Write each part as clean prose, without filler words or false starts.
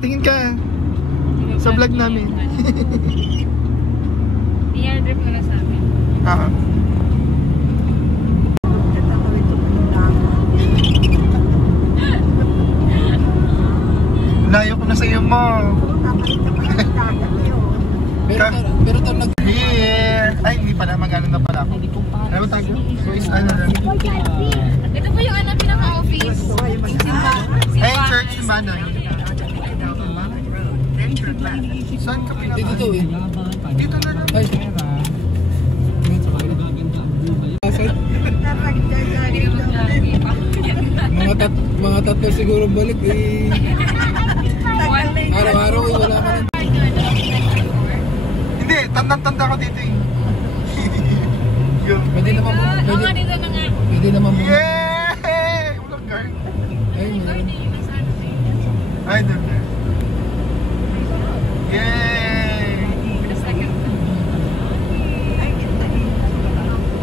tingin ka. Sa vlog namin. I-airdrop mo na sa amin. Layo ko na sa iyo mo. Pero ito nag... Here! Ay, hindi pala. Mag-ano na pala ako. Ano ba tayo? Ano na? Ito po yung ano, pinaka-office. Ay, church yung Banoy. Saan ka pinaka? Dito to eh. Dito na lang. Ay. Mga tatlo siguro balik eh. Araw-araw eh, wala ka na. Hindi, tanda ko dito eh. Pwede naman mo. Oo nga, dito na nga. Pwede naman mo. Yay! Walang guard. Ay, meron. Ay, doon na. Yay!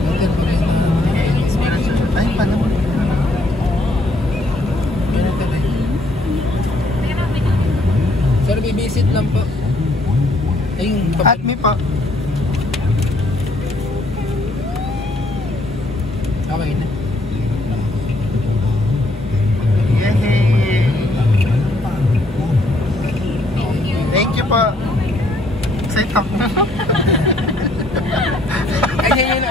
Hotel pa rin na. Ay, paano mo? Sir, bibisit lang po. Ay, yung At me pa. Okay na. Yay! Thank you po. Say talk na. Ay, yan.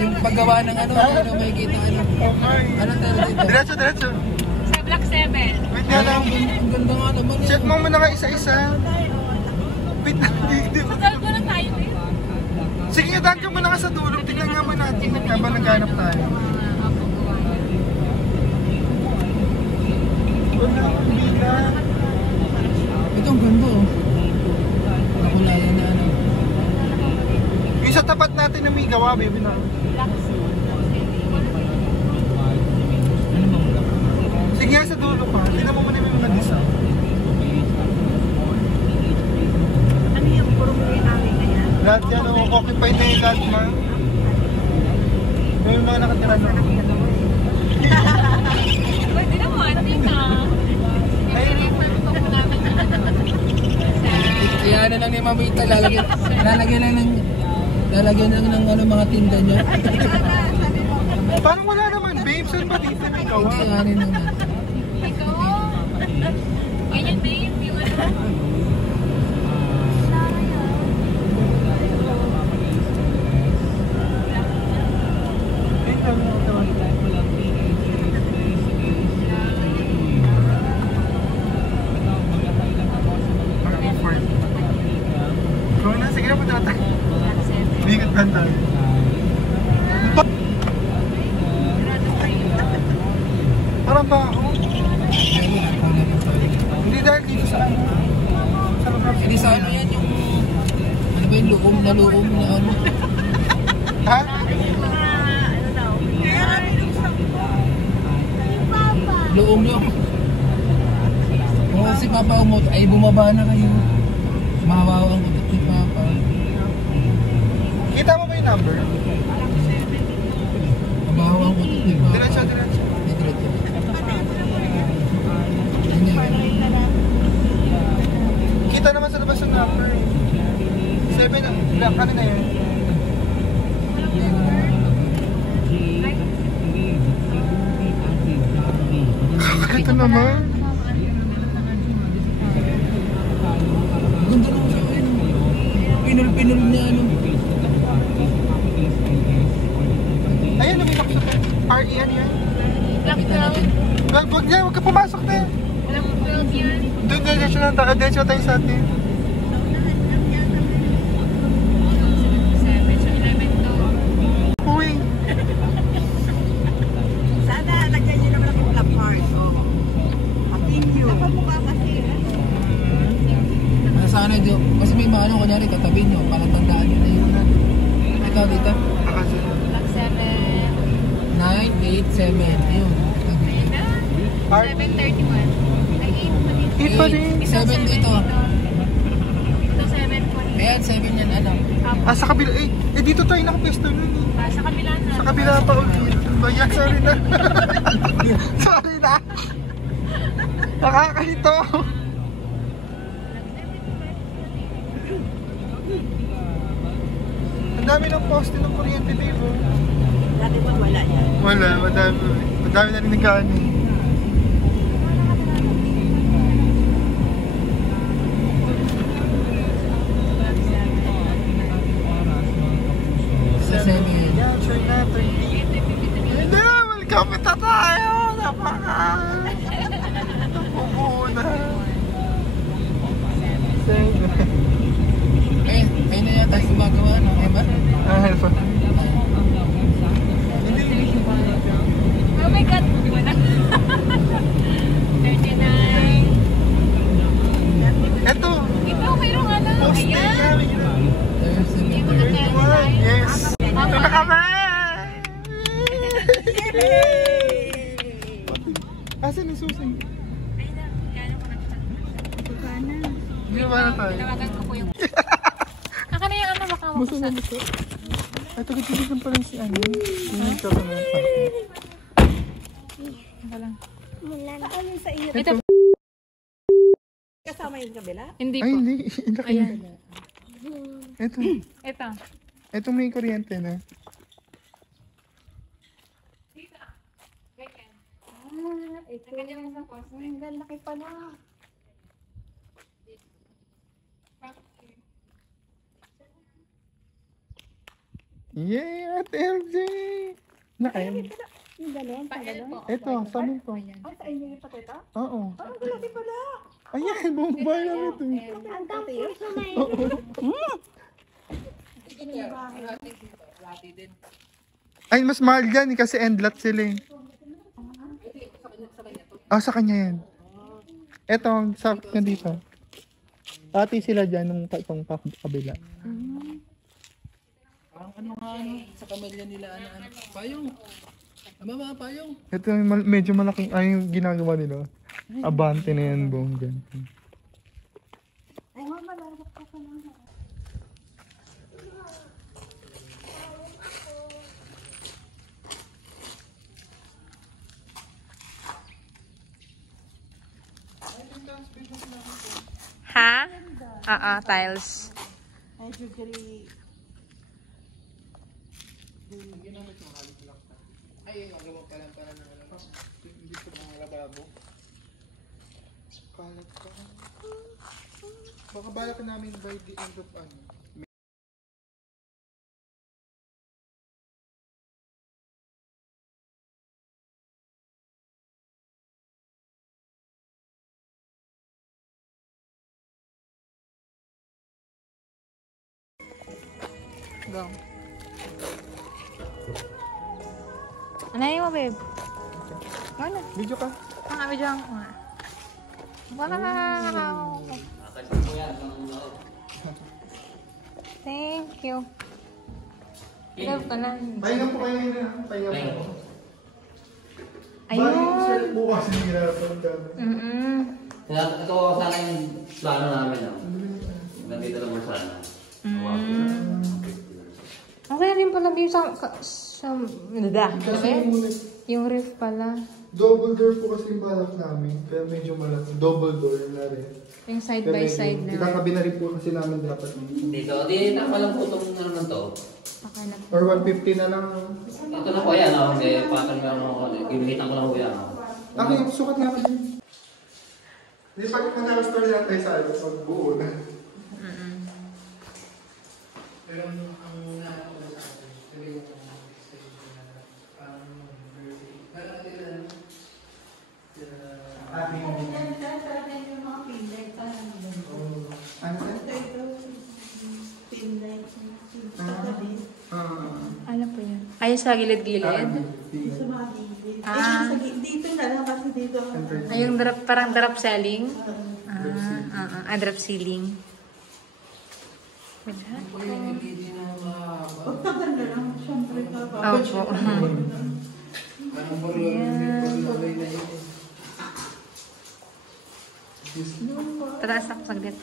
Yung paggawa ng ano, makikita ano. Ano tayo dito? Diretso. Sa Block 7. Wait nga lang. Ang ganda nga naman yun. Check mo muna ka isa-isa. Wait lang. Hotel ko na tayo eh. Sige, daan ka muna ka sa dulo. Tingnan nga muna natin habang naghanap tayo. Ito ang ganda oh. Nakulayan na ano. Yung sa tapat natin na may gawa, baby na. Sige nga sa dulo ka. Tingnan mo muna yung mga design. Ano yung puro mo yung amin na yan? Lahat yan, occupied na yung lahat, ma. May mga nakatira na. Pwede naman, tina. Kaya na lang ni Mamita, lalagyan lang ng ano, mga tinda niya. Parang wala naman, babe. Saan ba dito may gawa? Hindi, ano naman. Ito. Ganyan babe, yung ano. Kung na, sige na po tayo. Bigat lang tayo. Parang ba ako? Hindi dahil dito sa ano. Hindi sa ano yan yung... Ano ba yung luom na ano? Ha? Luom nyo. Kung si Papa umot, ay bumaba na kayo. Mahawawa ang utot ni Papa. Kita mo ba yung number? Mahawawa ang utot ni Papa. Diretso. Diretso. Kita naman sa labas ng number. 7 ang black. Ano na yun? Ito naman. Ganda naman siya. Pinul na ano. Ayan, lumitak sa RE yan. Block 12. Huwag ka pumasok na. Alam mo, 12 yan. Doon, diretso tayo sa atin. 7, so 11 to. Uy. Sana lagyan nyo naman ang black heart. Continue. Napamukha kasi. Sana dyo. Kasi may maano kunyari katabi nyo. Palatandaan nyo na yun. Ito dito. Block 7. 9, 8, 7. Ayun. Ayun na. 7:31. Ay, 8 pa din. 8 pa din. 7 dito. Ito 7 po. Ayan, 7 yan. Ano? Ah, sa kabila. Dito tayo nakapesto nun. Sa kabila na. Sa kabila pa ulit. Bayan, sorry na. Sorry na. Nakakahito. dami ng poste ng kuryente dito. Dati ba wala yan? Wala, madami na rin nagkaan eh. Sa semi. Yeah, sure na, 30. Hindi, welcome na tayo! Napaka! Napupuo na. Ayun na yata gumagawa, no? Emma? Oh my God! 39. Eto! Ito, mayroong ano. Poste Ayan. namin. Yung mga 31, yes! Tama. Ito na kami! Asan yung susi? Ginawa na tayo. Tinawagan ko po yung... Aka na yung ano, baka Muso na muso. Ay, tagitigisan pa rin si ano. Hindi ka pa naman parking. Aka lang. Saan yung sa iyo? Ito. Kasama yung kabila? Hindi Ay, po. hindi. Laki Ayan. na. Ito. Ito. Ito may kuryente na. Ito. Ang laki pala. Yay! At LJ! Laki. Yung gano'n? Ito, sa amin to. Ah, sa inyo yung pateta? Oo. Ah, ang laki pala. Ayan, buong bahay namin ito. Ang tapos na may... Ay, mas mahal yan kasi endlot sila eh. Ah, sa kanya yan. Ito, ang sakit niya dito. Ati sila dyan nung itong kabila. Parang ano nga, ano? Sa kamilya nila, ano? Payong. Mga payong. Ito yung medyo malaking, ay yung ginagawa nila. Abante na yan buong dyan. Ay, mama, lalabak ka pa lang. Ha? Tiles. Ay, sugary. Ay, magawa pa lang para na ano. Hindi ko mga lababo. Kalat ka. Baka balak namin by the end of ano. Go. Anayin mo, babe. Ano? Video ka? Ang video ang... Wow! Thank you. Love ka na. Pahinga po kayo na. Pahinga po. Ayun. Bali, sir, bukas hindi ginagawa kami. Ito sana yung plano namin. Nandito lang mo sana. Okay na rin pala yung yung ref pala. Double door po kasi yung balak namin. Kaya medyo malaki. Double door na rin. Yung side by side na. Ikakabi na rin po kasi namin dapat. Dito, di nakalang po itong ano naman to. Okay na. Or 150 na lang. Ito na po yan, oh. May patang lang ako. Gimihitan ko lang po yan. Okay, sukat namin din. Hindi pa kung na-restore lang tayo sa ano, pag buo na. Pero ang nakakala sa akin, sabi ko kung parang Ano po yan? Ay, sa gilid-gilid? Dito na lang kasi dito. Ay, yung drop, parang drop selling? Drop ceiling. Pagtagal na lang, syempre ka pa. Opo. parang buloy na yun. Tataas ako saglit.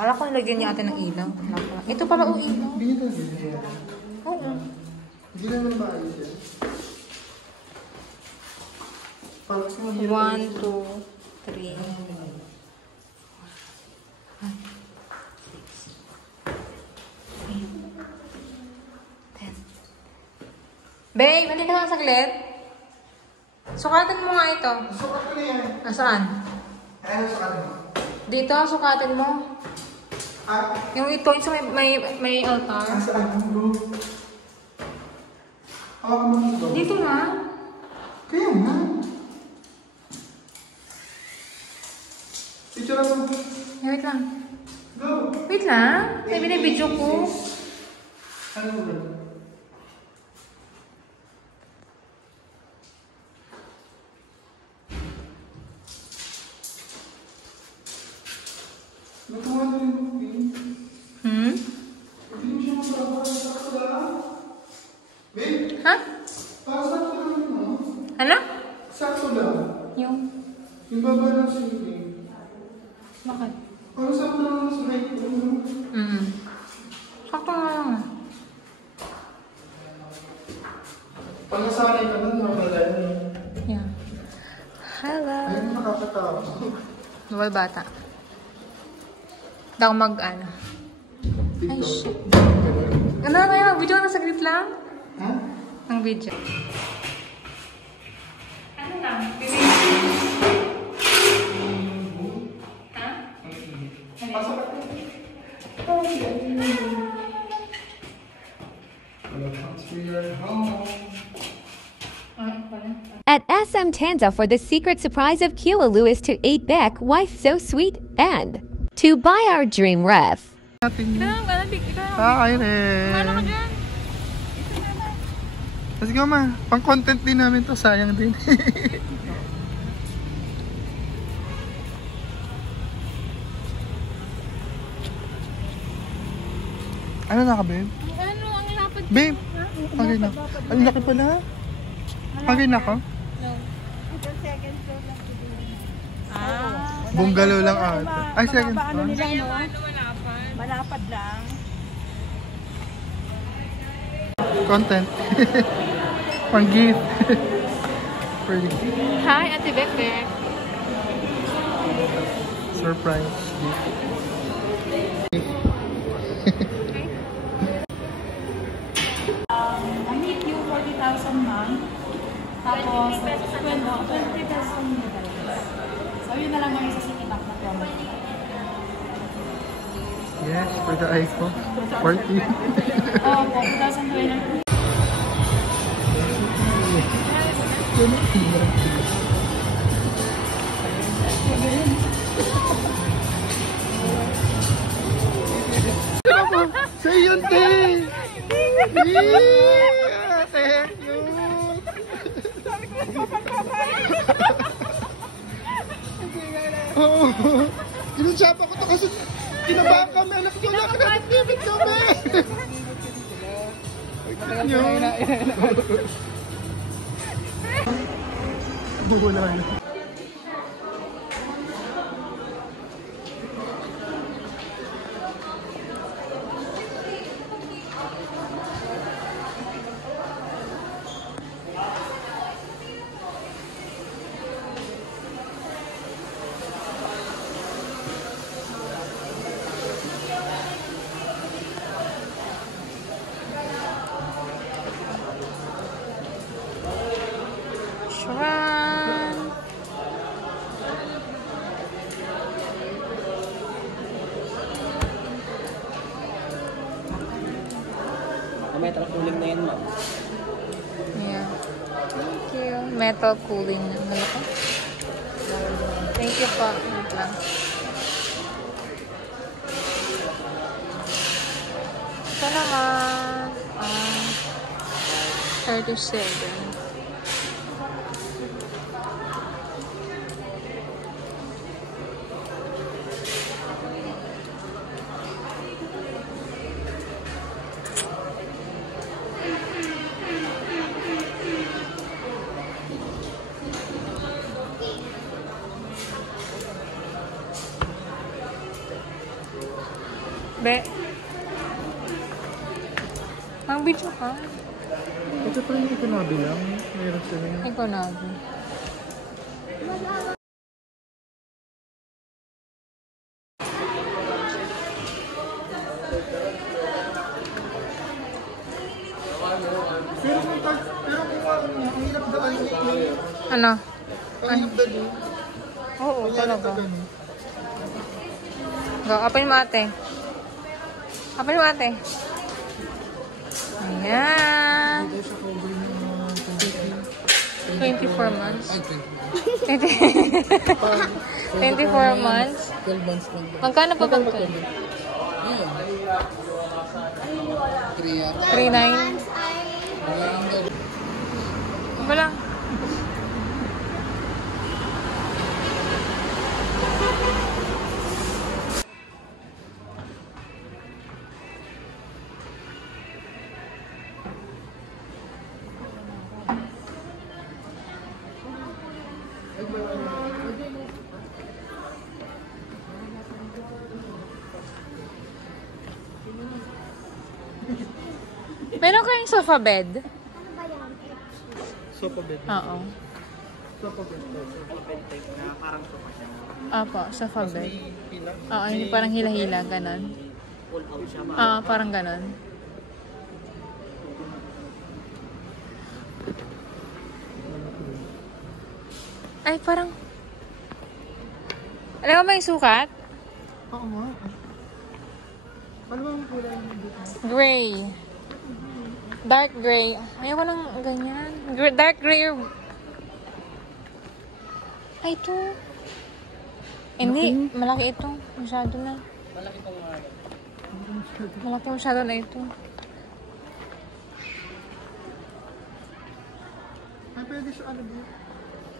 Ala ko nilagyan niya ate ng ilaw. Ito pala o ilaw. Hindi na din. Oo. Hindi naman maayos yan. Parang 1, 2, 3. Babe, andito ka saglit. Sukatin mo nga ito. Sukat ko na yan. Nasaan? Ano sukatin mo? Dito, sukatin mo. Ah, Yung ito, yung sa may altar. saan mo? Hawak mo dito. Dito na. Kaya nga. Picture mo. Wait lang. Go. Wait lang. May binibidyo ko. Ano mo ba? Natuwa na rin mo, Hmm? Hindi mo siya magagawa ng sakto lang. Babe, Ha? para sakto lang mo. Ano? Sakto lang. Yung... Yung baba ng swimming. Bakit? Para sakto lang sa height mo. No? Sakto nga lang. Pag nasanay ka nun, mapalala niya. Yeah. Hello. Ayun, nakakatawa. Bawal bata. Daw mag-ano. Ay, shit. Ano na tayo? Video na saglit lang? Ha? Ang video. Ano lang? Ha? Pasok ka. At SM Tanza for the secret surprise of Kila Lewis to 8 Beck, wife so sweet, and to buy our dream ref. Natin yun. Ikaw. Ah, Irene. Paano ka dyan? Let's go, ma. Pang-content din namin to. Sayang din. Ano na ka, babe? Ano? Ang lapad. Babe! Pagay na. Ang laki pala. Pagay na ka? Ito second floor lang ito. Bungalow lang ata. Ay, second Ano floor. nila, no? Malapad lang. Content. Pang-gift. Pretty. Hi, Ate Bekbek. Surprise gift. I need you 40,000 ma'am. Tapos, 20,000 medals. So, yun na lang yung isasikin up na promo. Yes, for the iPhone. 40. Oh, 40,000 Sa yun, te! Yeah! Thank you! Oo. Inunsapa ko to kasi kinabahan kami. Anak ko na, kinakatibig kami! Wala na. Shrine. Metal cooling na yan, ma'am. Yeah. Thank you. Metal cooling na malaki. Thank you po. Wait lang. Ito naman. 37. Be. Ang video ka. Ito pa rin yung ikanabi lang. Mayroon sila yun. Ikaw na. Be. Pero Ano? Pang of the day. Oo, Kanya talaga. ito ganun. Go, open mo ate. Open mo ate. Ayan. 24 months. 24 months. 12 months pa. Magkano pa bang ito? Ayun. 3 3.9? Wala. Meron kayong sofa bed? Sofa bed. Oo. Sofa bed. Sofa bed type na parang sofa siya. Opo, sofa bed. May pila. Oo, hindi parang hila-hila, ganon. Pull out siya. Oo, parang ganon. Ay, parang... Alam mo ba yung sukat? Oo nga. Ano ba ang kulay dito? Gray. Dark gray. Ayoko ng ganyan. Dark gray or... Ay, ito. Hindi, malaki ito. Masyado na. Malaki masyado na ito. Ay, pwede siya ano ba?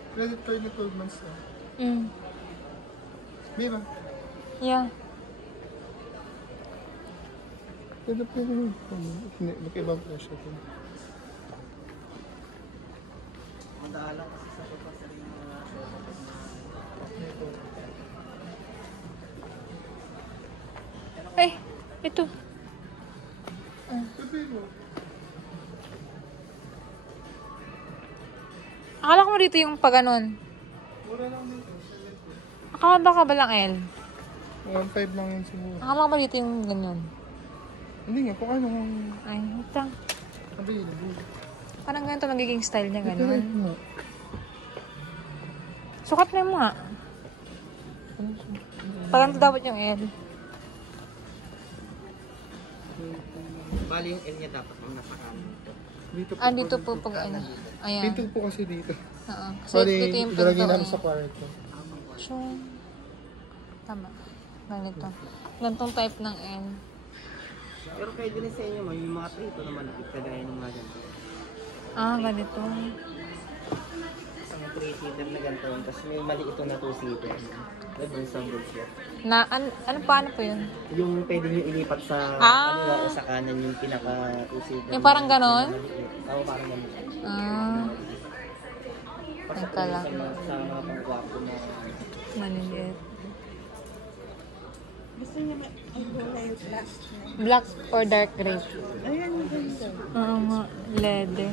Credit card na 12 months na. Di ba? Yeah. Pwede po rin. Magkaibang presyo ito. Madaalang kasi sa sofa sa rin mga Ay, ito. Pwede mo. Akala ko mo dito yung pag-ganon. Mura lang dito. Akala baka ba lang L? 1.5 lang yun siguro. Akala ko ba dito yung ganyan? Hindi nga, kung ano kung Ay, ito. available. Parang ganito magiging style niya, Ito ganon. nga. Sukat na mo nga. Parang ito dapat yung L. Bali yung L niya dapat ang napakaano dito. Dito po. Dito po pag ano. Ayan. Pinto po kasi dito. Oo. Kasi Sorry, dito yung ilalagay pinto. namin sa kwarto. So, tama. Ganito. Gantong type ng L. Pero pwede rin sa inyo, may mga trito na malapit kagaya ng mga ganito. Ah, ganito. Isang 3-seater na ganito, tapos may mali ito na 2-seater. Double sandwich siya. Na, ano paano po yun? Yung pwede nyo ilipat sa Ah. o sa kanan yung pinaka 2-seater. Yung parang ganon? Oo, parang ganon. Ah, teka lang. Sa mga pangkwarto na Maniliit. Black or dark gray? Ayan, oo nga. Leather.